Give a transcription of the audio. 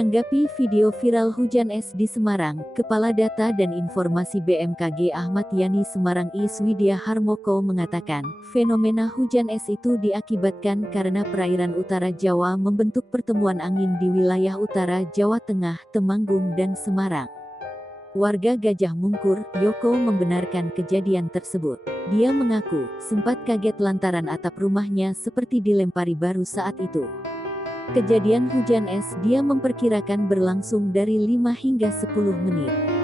Menanggapi video viral hujan es di Semarang, Kepala Data dan Informasi BMKG Ahmad Yani Semarang Iswidya Harmoko mengatakan, fenomena hujan es itu diakibatkan karena perairan utara Jawa membentuk pertemuan angin di wilayah utara Jawa Tengah, Temanggung dan Semarang. Warga Gajah Mungkur, Yoko membenarkan kejadian tersebut. Dia mengaku, sempat kaget lantaran atap rumahnya seperti dilempari baru saat itu. Kejadian hujan es dia memperkirakan berlangsung dari 5 hingga 10 menit.